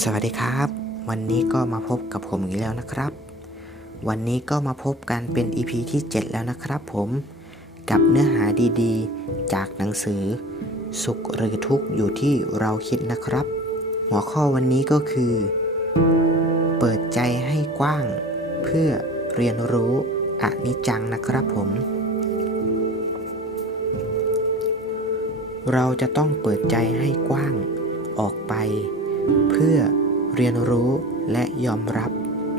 สวัสดีครับ วันนี้ก็มาพบกับผมอีกแล้วนะครับ วันนี้ก็มาพบกันเป็น EP ที่ 7 แล้วนะครับผมกับเนื้อหาดีๆ จากหนังสือ สุขหรือทุกข์อยู่ที่เราคิดนะครับ หัวข้อวันนี้ก็คือ เปิดใจให้กว้าง เพื่อเรียนรู้อนิจจังนะครับผม เราจะต้องเปิดใจให้กว้างออกไป เพื่อเรียนรู้และยอมรับ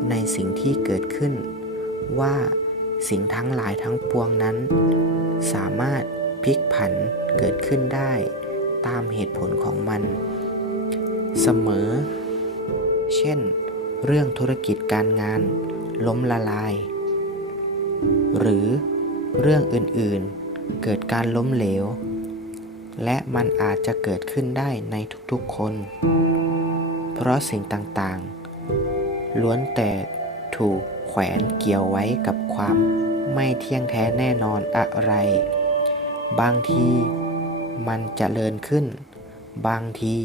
ในสิ่งที่เกิดขึ้น ว่าสิ่งทั้งหลายทั้งปวงนั้น สามารถพลิกผันเกิดขึ้นได้ตามเหตุผลของมัน เสมอ เช่น เรื่องธุรกิจการงาน ล้มละลาย หรือเรื่องอื่นๆ เกิดการล้มเหลว และมันอาจจะเกิดขึ้นได้ในทุกๆคน เพราะสิ่งต่างๆ ล้วนแต่ถูกแขวนเกี่ยวไว้กับความไม่เที่ยงแท้แน่นอนอะไร บางทีมันจเจริญขึ้น บางที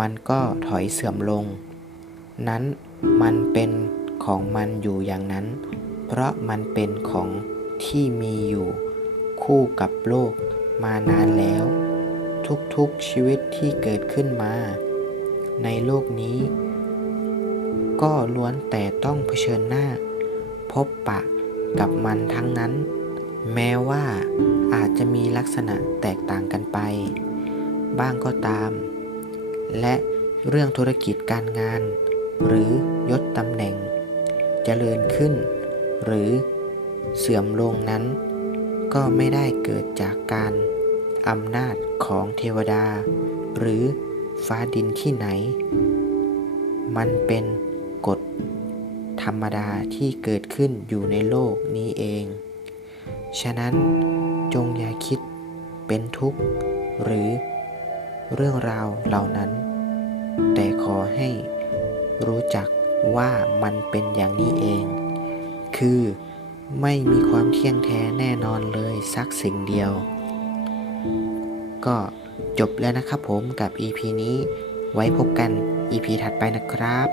มันก็ถอยเสื่อมลง นั้นมันเป็นของมันอยู่อย่างนั้น เพราะมันเป็นของที่มีอยู่คู่กับโลกมานานแล้ว ทุกๆชีวิตที่เกิดขึ้นมา ในโลกนี้ ก็ล้วนแต่ต้องเผชิญหน้า พบปะกับมันทั้งนั้น แม้ว่าอาจจะมีลักษณะแตกต่างกันไป บ้างก็ตาม และเรื่องธุรกิจการงาน หรือยศตำแหน่งจเจริญขึ้น หรือเสื่อมลงนั้น ก็ไม่ได้เกิดจากการอำนาจของเทวดา หรือ ฟ้าดินที่ไหน มันเป็นกฎธรรมดาที่เกิดขึ้นอยู่ในโลกนี้เอง ฉะนั้นจงอย่าคิดเป็นทุกข์ หรือเรื่องราวเหล่านั้น แต่ขอให้รู้จักว่ามันเป็นอย่างนี้เอง คือไม่มีความเที่ยงแท้แน่นอนเลยสักสิ่งเดียว ก็ จบแล้วนะครับผมกับ EP นี้ ไว้พบกัน EP ถัดไปนะครับ